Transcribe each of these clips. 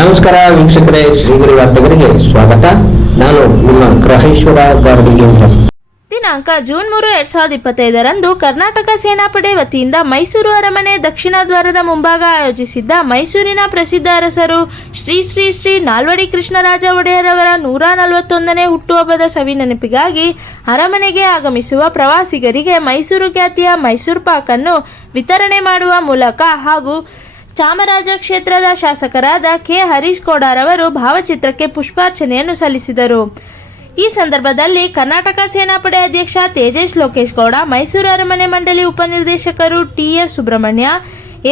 ನಮಸ್ಕಾರ ವೀಕ್ಷಕರೇ, ಶ್ರೀಗಿರಿ ವಾರ್ತೆಗರಿಗೆ ಸ್ವಾಗತ. ನಾನು ನಿಮ್ಮ ಗ್ರಹೇಶ್ವರ ಗಾರ್ಡಿಗೇಂದ್ರ. ದಿನಾಂಕ ಜೂನ್ 3, 2025ರಂದು ಕರ್ನಾಟಕ ಸೇನಾಪಡೆ ವತಿಯಿಂದ ಮೈಸೂರು ಅರಮನೆ ದಕ್ಷಿಣ ದ್ವಾರದ ಮುಂಭಾಗ ಆಯೋಜಿಸಿದ್ದ ಮೈಸೂರಿನ ಪ್ರಸಿದ್ಧ ಅರಸರು ಶ್ರೀ ಶ್ರೀ ಶ್ರೀ ನಾಲ್ವಡಿ ಕೃಷ್ಣರಾಜ ಒಡೆಯರವರ 141ನೇ ಹುಟ್ಟುಹಬ್ಬದ ಸವಿ ನೆನಪಿಗಾಗಿ ಅರಮನೆಗೆ ಆಗಮಿಸುವ ಪ್ರವಾಸಿಗರಿಗೆ ಮೈಸೂರು ಖ್ಯಾತಿಯ ಮೈಸೂರು ಪಾಕ್ ಅನ್ನು ವಿತರಣೆ ಮಾಡುವ ಮೂಲಕ ಹಾಗೂ ಚಾಮರಾಜ ಕ್ಷೇತ್ರದ ಶಾಸಕರಾದ ಕೆ ಹರೀಶ್ ಕೋಡಾರವರು ಭಾವಚಿತ್ರಕ್ಕೆ ಪುಷ್ಪಾರ್ಚನೆಯನ್ನು ಸಲ್ಲಿಸಿದರು. ಈ ಸಂದರ್ಭದಲ್ಲಿ ಕರ್ನಾಟಕ ಸೇನಾಪಡೆ ಅಧ್ಯಕ್ಷ ತೇಜಸ್ ಲೋಕೇಶ್ ಗೌಡ, ಮೈಸೂರು ಅರಮನೆ ಮಂಡಳಿ ಉಪನಿರ್ದೇಶಕರು ಟಿ.ಎಸ್. ಸುಬ್ರಹ್ಮಣ್ಯ,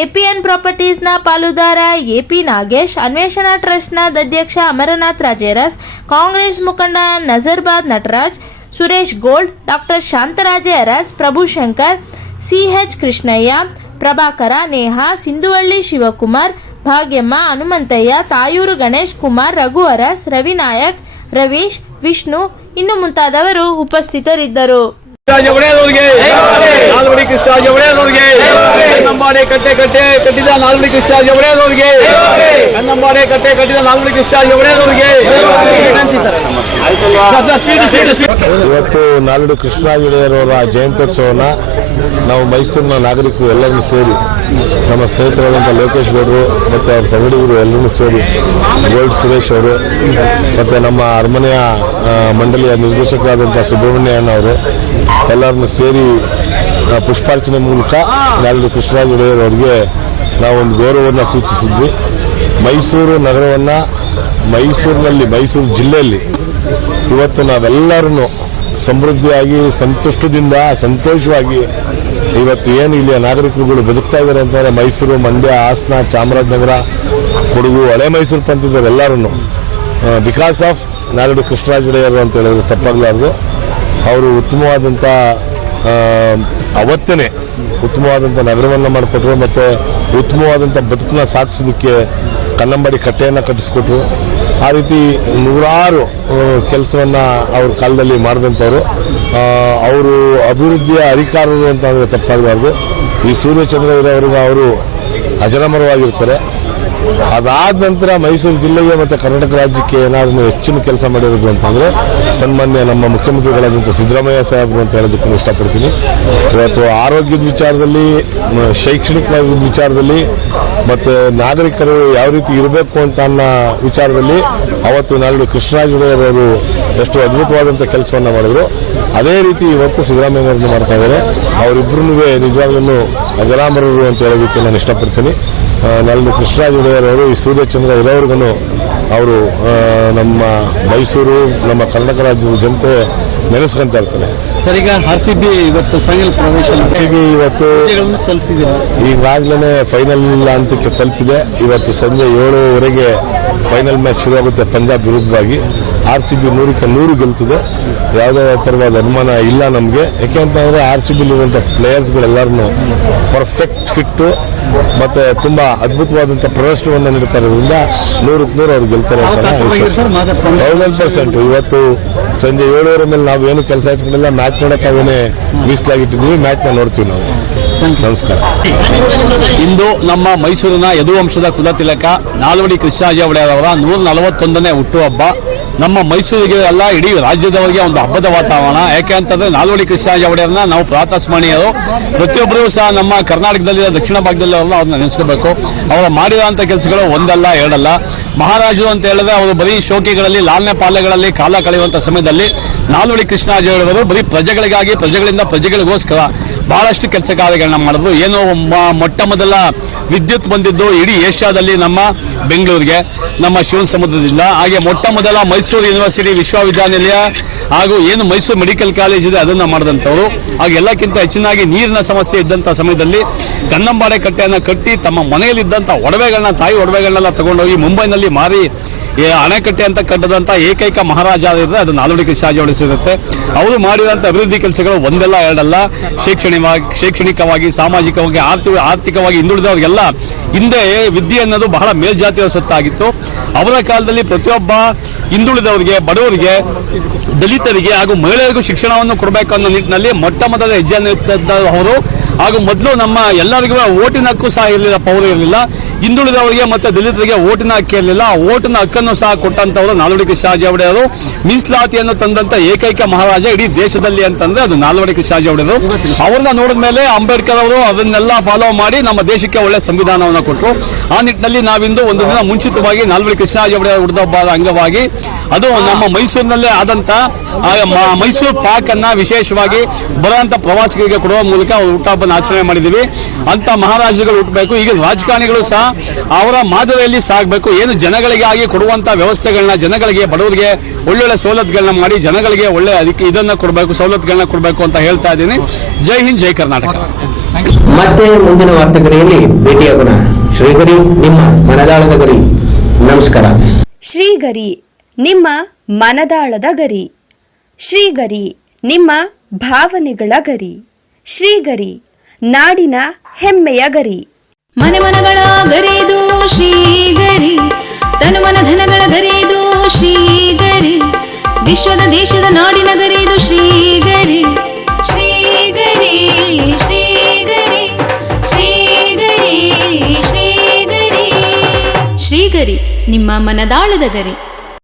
ಎಪಿಎನ್ ಪ್ರಾಪರ್ಟೀಸ್ನ ಪಾಲುದಾರ ಎಪಿ ನಾಗೇಶ್, ಅನ್ವೇಷಣಾ ಟ್ರಸ್ಟ್ನ ಅಧ್ಯಕ್ಷ ಅಮರನಾಥ್ ರಾಜೇರಸ್, ಕಾಂಗ್ರೆಸ್ ಮುಖಂಡ Nazarbad Nataraj, Suresh Gold, doctor Shantharaje Urs, Prabhushankar, CH Krishnaiah, Prabhakara, Neha, Sindhuvalli Shivakumar, Bhagyamma, Hanumanthaiah, Tayur Ganesh Kumar, Raghu Urs, Ravinayak, Ravish, Vishnu ಇನ್ನು ಮುಂತಾದವರು ಉಪಸ್ಥಿತರಿದ್ದರು. ನಾಲ್ವಡಿ ಕೃಷ್ಣರಾಜ ಒಡೆಯರವರಿಗೆ, ಕನ್ನಂಬಾಡಿ ಕಟ್ಟೆ ಕಟ್ಟಿದ ನಾಲ್ವಡಿ ಕೃಷ್ಣರಾಜ ಒಡೆಯರವರಿಗೆ, ಕನ್ನಂಬಾಡಿ ಕಟ್ಟೆ ಕಟ್ಟಿದ ನಾಲ್ವಡಿ ಕೃಷ್ಣರಾಜ ಒಡೆಯರವರಿಗೆ. ಇವತ್ತು ನಾಲ್ವಡಿ ಕೃಷ್ಣರಾಜ ಒಡೆಯರವರ ಜಯಂತ್ಯೋತ್ಸವನ ನಾವು ಮೈಸೂರಿನ ನಾಗರಿಕರು ಎಲ್ಲರನ್ನೂ ಸೇರಿ, ನಮ್ಮ ಸ್ನೇಹಿತರಾದಂಥ ಲೋಕೇಶ್ ಗೌಡರು ಮತ್ತು ಅವ್ರ ಸಂಗಡಿಗರು ಎಲ್ಲರನ್ನೂ ಸೇರಿ, ಗೋಲ್ಡ್ ಸುರೇಶ್ ಅವರು ಮತ್ತು ನಮ್ಮ ಅರಮನೆಯ ಮಂಡಳಿಯ ನಿರ್ದೇಶಕರಾದಂಥ ಸುಬ್ರಹ್ಮಣ್ಯ ಅಣ್ಣವರು ಎಲ್ಲರನ್ನು ಸೇರಿ ಪುಷ್ಪಾರ್ಚನೆ ಮೂಲಕ ನಾಲ್ವಡಿ ಕೃಷ್ಣರಾಜ ಒಡೆಯರವರಿಗೆ ನಾವೊಂದು ಗೌರವವನ್ನು ಸೂಚಿಸಿದ್ವಿ. ಮೈಸೂರು ನಗರವನ್ನು ಮೈಸೂರು ಜಿಲ್ಲೆಯಲ್ಲಿ ಇವತ್ತು ನಾವೆಲ್ಲರೂ ಸಮೃದ್ಧಿಯಾಗಿ ಸಂತೋಷವಾಗಿ ಇವತ್ತು ಏನು ಇಲ್ಲಿಯ ನಾಗರಿಕರುಗಳು ಬದುಕ್ತಾ ಇದ್ದಾರೆ ಅಂತಂದರೆ ಮೈಸೂರು, ಮಂಡ್ಯ, ಹಾಸನ, ಚಾಮರಾಜನಗರ, ಕೊಡಗು, ಹಳೆ ಮೈಸೂರು ಪಂಥದವರೆಲ್ಲರೂ ಬಿಕಾಸ್ ಆಫ್ ನಾಲ್ವಡಿ ಕೃಷ್ಣರಾಜ ಒಡೆಯರು ಅಂತ ಹೇಳಿದ್ರೆ ತಪ್ಪಾಗಲಾರದು. ಅವರು ಉತ್ತಮವಾದಂಥ ಅವತ್ತೇ ಉತ್ತಮವಾದಂಥ ನಗರವನ್ನು ಮಾಡಿಕೊಟ್ರು ಮತ್ತು ಉತ್ತಮವಾದಂಥ ಬದುಕನ್ನ ಸಾಗಿಸೋದಕ್ಕೆ ಕನ್ನಂಬಾಡಿ ಕಟ್ಟೆಯನ್ನು ಕಟ್ಟಿಸ್ಕೊಟ್ರು. ಆ ರೀತಿ ನೂರಾರು ಕೆಲಸವನ್ನು ಅವ್ರ ಕಾಲದಲ್ಲಿ ಮಾಡಿದಂಥವ್ರು. ಅವರು ಅಭಿವೃದ್ಧಿಯ ಅಧಿಕಾರರು ಅಂತ ಅಂದರೆ ತಪ್ಪಾಗಬಾರ್ದು. ಈ ಸೂರ್ಯಚಂದ್ರ ಇರೋವರೆಗೂ ಅವರು ಅಜರಾಮರವಾಗಿರ್ತಾರೆ. ಅದಾದ ನಂತರ ಮೈಸೂರು ಜಿಲ್ಲೆಗೆ ಮತ್ತು ಕರ್ನಾಟಕ ರಾಜ್ಯಕ್ಕೆ ಏನಾದರೂ ಹೆಚ್ಚಿನ ಕೆಲಸ ಮಾಡಿರೋದು ಅಂತಂದರೆ ಸನ್ಮಾನ್ಯ ನಮ್ಮ ಮುಖ್ಯಮಂತ್ರಿಗಳಾದಂಥ ಸಿದ್ದರಾಮಯ್ಯ ಸಾಹೇಬರು ಅಂತ ಹೇಳೋದಕ್ಕೂ ಇಷ್ಟಪಡ್ತೀನಿ. ಇವತ್ತು ಆರೋಗ್ಯದ ವಿಚಾರದಲ್ಲಿ, ಶೈಕ್ಷಣಿಕ ವಿಚಾರದಲ್ಲಿ ಮತ್ತು ನಾಗರಿಕರು ಯಾವ ರೀತಿ ಇರಬೇಕು ಅಂತ ಅನ್ನೋ ವಿಚಾರದಲ್ಲಿ ಅವತ್ತು ನಾಲ್ವಡಿ ಕೃಷ್ಣರಾಜ ಒಡೆಯರವರು ಎಷ್ಟು ಅದ್ಭುತವಾದಂಥ ಕೆಲಸವನ್ನು ಮಾಡಿದ್ರು. ಅದೇ ರೀತಿ ಇವತ್ತು ಸಿದ್ದರಾಮಯ್ಯನವ್ರನ್ನ ಮಾಡ್ತಾ ಇದ್ದಾರೆ. ಅವರಿಬ್ಬರೂ ನಿಜವಾಗ್ಲೂ ಅಜರಾಮರರು ಅಂತ ಹೇಳೋದಕ್ಕೆ ನಾನು ಇಷ್ಟಪಡ್ತೀನಿ. ನಾಲ್ವಡಿ ಕೃಷ್ಣರಾಜ ಒಡೆಯರವರು ಈ ಸೂರ್ಯಚಂದ್ರ ಇರೋವರೆಗೂ ಅವರು ನಮ್ಮ ಮೈಸೂರು, ನಮ್ಮ ಕರ್ನಾಟಕ ರಾಜ್ಯದ ಜನತೆ ನೆನೆಸ್ಕೊಂತ ಇರ್ತಾರೆ. ಸರ್, ಈಗ RCB ಇವತ್ತು ಫೈನಲ್ ಪ್ರವೇಶ ಇವತ್ತು ಈಗಾಗಲೇ ಫೈನಲ್ ಹಂತಕ್ಕೆ ತಲುಪಿದೆ. ಇವತ್ತು ಸಂಜೆ 7:30 ಫೈನಲ್ ಮ್ಯಾಚ್ ಶುರುವಾಗುತ್ತೆ ಪಂಜಾಬ್ ವಿರುದ್ಧವಾಗಿ. RCB 100ಕ್ಕೆ 100 ಗೆಲ್ತಿದೆ. ಯಾವುದೇ ಥರವಾದ ಅನುಮಾನ ಇಲ್ಲ ನಮಗೆ. ಯಾಕೆಂತಂದರೆ RCBಲಿರುವಂಥ ಪ್ಲೇಯರ್ಸ್ಗಳೆಲ್ಲರೂ ಪರ್ಫೆಕ್ಟ್ ಫಿಟ್ಟು ಮತ್ತು ತುಂಬ ಅದ್ಭುತವಾದಂಥ ಪ್ರದರ್ಶನವನ್ನು ನೀಡ್ತಾ ಇರೋದ್ರಿಂದ 100ಕ್ಕೆ 100 ಅವ್ರು ಗೆಲ್ತಾರೆ ಅಂತ ವಿಶ್ವಾಸ. 1000%. ಇವತ್ತು ಸಂಜೆ 7:30 ಮೇಲೆ ನಾವು ಏನು ಕೆಲಸ ಇಟ್ಕೊಂಡಿಲ್ಲ. ಮ್ಯಾಚ್ ನೋಡೋಕ್ಕಾಗೇ ಮೀಸಲಾಗಿಟ್ಟಿದ್ದೀವಿ. ಮ್ಯಾಚ್ನ ನೋಡ್ತೀವಿ ನಾವು. ನಮಸ್ಕಾರ. ಇಂದು ನಮ್ಮ ಮೈಸೂರಿನ ಯದುವಂಶದ ಕುಲತಿಲಕ ನಾಲ್ವಡಿ ಕೃಷ್ಣರಾಜ ಒಡೆಯರವರ 141ನೇ ಹುಟ್ಟುಹಬ್ಬ. ನಮ್ಮ ಮೈಸೂರಿಗೆ ಅಲ್ಲ, ಇಡೀ ರಾಜ್ಯದವರಿಗೆ ಒಂದು ಹಬ್ಬದ ವಾತಾವರಣ. ಯಾಕೆ ಅಂತಂದ್ರೆ ನಾಲ್ವಡಿ ಕೃಷ್ಣರಾಜ ಒಡೆಯರನ್ನ ನಾವು ಪ್ರಾತಸ್ಮರಣೀಯರು. ಪ್ರತಿಯೊಬ್ಬರೂ ಸಹ ನಮ್ಮ ಕರ್ನಾಟಕದಲ್ಲಿ, ದಕ್ಷಿಣ ಭಾಗದಲ್ಲಿ ಅವ್ರನ್ನ ನೆನೆಸ್ಕೋಬೇಕು. ಅವರು ಮಾಡಿರುವಂತಹ ಕೆಲಸಗಳು ಒಂದಲ್ಲ ಎರಡಲ್ಲ. ಮಹಾರಾಜರು ಅಂತ ಹೇಳಿದ್ರೆ ಅವರು ಬರೀ ಶೋಕಿಗಳಲ್ಲಿ, ಲಾಲ್ನೆ ಪಾಲೆಗಳಲ್ಲಿ ಕಾಲ ಕಳೆಯುವಂತಹ ಸಮಯದಲ್ಲಿ ನಾಲ್ವಡಿ ಕೃಷ್ಣರಾಜ ಒಡೆಯರವರು ಬರೀ ಪ್ರಜೆಗಳಿಗಾಗಿ, ಪ್ರಜೆಗಳಿಂದ ಪ್ರಜೆಗಳಿಗೋಸ್ಕರ ಬಹಳಷ್ಟು ಕೆಲಸ ಕಾರ್ಯಗಳನ್ನ ಮಾಡಿದ್ರು. ಏನು ಮೊಟ್ಟ ಮೊದಲ ವಿದ್ಯುತ್ ಬಂದಿದ್ದು ಇಡೀ ಏಷ್ಯಾದಲ್ಲಿ ನಮ್ಮ ಬೆಂಗಳೂರಿಗೆ, ನಮ್ಮ ಶಿವಸಮುದ್ರದಿಂದ. ಹಾಗೆ ಮೊಟ್ಟ ಮೊದಲ ಮೈಸೂರು ಯೂನಿವರ್ಸಿಟಿ ವಿಶ್ವವಿದ್ಯಾನಿಲಯ ಹಾಗೂ ಏನು ಮೈಸೂರು ಮೆಡಿಕಲ್ ಕಾಲೇಜ್ ಇದೆ ಅದನ್ನ ಮಾಡಿದಂಥವ್ರು. ಹಾಗೆ ಎಲ್ಲಕ್ಕಿಂತ ಹೆಚ್ಚಿನಾಗಿ ನೀರಿನ ಸಮಸ್ಯೆ ಇದ್ದಂಥ ಸಮಯದಲ್ಲಿ ಕನ್ನಂಬಾಡಿ ಕಟ್ಟೆಯನ್ನು ಕಟ್ಟಿ ತಮ್ಮ ಮನೆಯಲ್ಲಿದ್ದಂಥ ಒಡವೆಗಳನ್ನ, ತಾಯಿ ಒಡವೆಗಳನ್ನೆಲ್ಲ ತಗೊಂಡೋಗಿ ಮುಂಬೈನಲ್ಲಿ ಮಾರಿ ಅಣೆಕಟ್ಟೆ ಅಂತ ಕಟ್ಟದಂತ ಏಕೈಕ ಮಹಾರಾಜ ಇದ್ರೆ ಅದು ನಾಲ್ವಡಿ ಕೃಷ್ಣರಾಜ ಒಡೆಯ ಸಿಗುತ್ತೆ. ಅವರು ಮಾಡಿದಂಥ ಅಭಿವೃದ್ಧಿ ಕೆಲಸಗಳು ಒಂದಲ್ಲ ಎರಡಲ್ಲ. ಶೈಕ್ಷಣಿಕವಾಗಿ, ಸಾಮಾಜಿಕವಾಗಿ, ಆರ್ಥಿಕವಾಗಿ ಹಿಂದುಳಿದವರಿಗೆಲ್ಲ ಹಿಂದೆ ವಿದ್ಯೆ ಅನ್ನೋದು ಬಹಳ ಮೇಲ್ಜಾತಿಯ ಸ್ವತ್ತಾಗಿತ್ತು. ಅವರ ಕಾಲದಲ್ಲಿ ಪ್ರತಿಯೊಬ್ಬ ಹಿಂದುಳಿದವರಿಗೆ, ಬಡವರಿಗೆ, ದಲಿತರಿಗೆ ಹಾಗೂ ಮಹಿಳೆಯರಿಗೂ ಶಿಕ್ಷಣವನ್ನು ಕೊಡಬೇಕು ಅನ್ನೋ ನಿಟ್ಟಿನಲ್ಲಿ ಮೊಟ್ಟ ಮೊದಲ ಹೆಜ್ಜೆಯನ್ನು ಇಟ್ಟಿದ್ದ ಅವರು. ಹಾಗೂ ಮೊದಲು ನಮ್ಮ ಎಲ್ಲರಿಗೂ ಓಟಿನ ಹಕ್ಕು ಸಹ ಇರಲಿಲ್ಲ, ಪೌರ ಇರಲಿಲ್ಲ. ಹಿಂದುಳಿದವರಿಗೆ ಮತ್ತು ದಲಿತರಿಗೆ ಓಟಿನ ಹಕ್ಕು ಇರಲಿಲ್ಲ. ಓಟಿನ ಹಕ್ಕನ್ನು ಸಹ ಕೊಟ್ಟಂತವರು ನಾಲ್ವಡಿ ಕೃಷ್ಣರಾಜ ಒಡೆಯರು. ಮೀಸಲಾತಿಯನ್ನು ತಂದಂತ ಏಕೈಕ ಮಹಾರಾಜ ಇಡೀ ದೇಶದಲ್ಲಿ ಅಂತಂದ್ರೆ ಅದು ನಾಲ್ವಡಿ ಕೃಷ್ಣರಾಜ ಒಡೆಯರು. ಅವ್ರನ್ನ ನೋಡಿದ ಮೇಲೆ ಅಂಬೇಡ್ಕರ್ ಅವರು ಅದನ್ನೆಲ್ಲ ಫಾಲೋ ಮಾಡಿ ನಮ್ಮ ದೇಶಕ್ಕೆ ಒಳ್ಳೆ ಸಂವಿಧಾನವನ್ನು ಕೊಟ್ಟರು. ಆ ನಿಟ್ಟಿನಲ್ಲಿ ನಾವಿಂದು ಒಂದು ದಿನ ಮುಂಚಿತವಾಗಿ ನಾಲ್ವಡಿ ಕೃಷ್ಣರಾಜ ಒಡೆಯರ ಹುಟ್ಟುಹಬ್ಬದ ಅಂಗವಾಗಿ ಅದು ನಮ್ಮ ಮೈಸೂರಿನಲ್ಲೇ ಆದಂತ ಮೈಸೂರು ಪಾಕ್ ಅನ್ನ ವಿಶೇಷವಾಗಿ ಬರುವಂತ ಪ್ರವಾಸಿಗರಿಗೆ ಕೊಡುವ ಮೂಲಕ ಹುಟ್ಟುಹಬ್ಬನ ಆಚರಣೆ ಮಾಡಿದ್ದೀವಿ. ಅಂತ ಮಹಾರಾಜಗಳು ಹುಟ್ಟಬೇಕು. ಈಗ ರಾಜಕಾರಣಿಗಳು ಸಹ ಅವರ ಮಾದರಿಯಲ್ಲಿ ಸಾಗಬೇಕು. ಏನು ಜನಗಳಿಗಾಗಿ ಕೊಡುವಂತ ವ್ಯವಸ್ಥೆಗಳನ್ನ, ಜನಗಳಿಗೆ ಬಡವರಿಗೆ ಒಳ್ಳೊಳ್ಳೆ ಸವಲತ್ತುಗಳನ್ನ ಮಾಡಿ ಜನಗಳಿಗೆ ಒಳ್ಳೆ ಅದಕ್ಕೆ ಇದನ್ನ ಕೊಡಬೇಕು, ಸವಲತ್ತುಗಳನ್ನ ಕೊಡಬೇಕು ಅಂತ ಹೇಳ್ತಾ ಇದ್ದೀನಿ. ಜೈ ಹಿಂದ್, ಜೈ ಕರ್ನಾಟಕ. ಮತ್ತೆ ಮುಂದಿನ ವಾರ್ತೆಗರಿಯಲ್ಲಿ ಭೇಟಿಯಾಗೋಣ. ಶ್ರೀಗರಿ, ನಿಮ್ಮ ಮನದಾಳದ ಗರಿ. ನಮಸ್ಕಾರ. ಶ್ರೀಗರಿ, ನಿಮ್ಮ ಮನದಾಳದ ಗರಿ. ಶ್ರೀಗರಿ, ನಿಮ್ಮ ಭಾವನೆಗಳ ಗರಿ. ಶ್ರೀಗರಿ, ನಾಡಿನ ಹೆಮ್ಮೆಯ ಗರಿ. ಮನೆ ಮನಗಳ ಗರಿದು ಶ್ರೀಗರಿ, ತನು ಮನ ಧನಗಳ ಗರಿದು ಶ್ರೀಗರಿ, ವಿಶ್ವದ ದೇಶದ ನಾಡಿನ ಗರಿದು ಶ್ರೀಗರಿ. ಶ್ರೀಗರಿ ಶ್ರೀಗರಿ ಶ್ರೀಗರಿ ಶ್ರೀಗರಿ ಶ್ರೀಗರಿ, ನಿಮ್ಮ ಮನದಾಳದ ಗರಿ.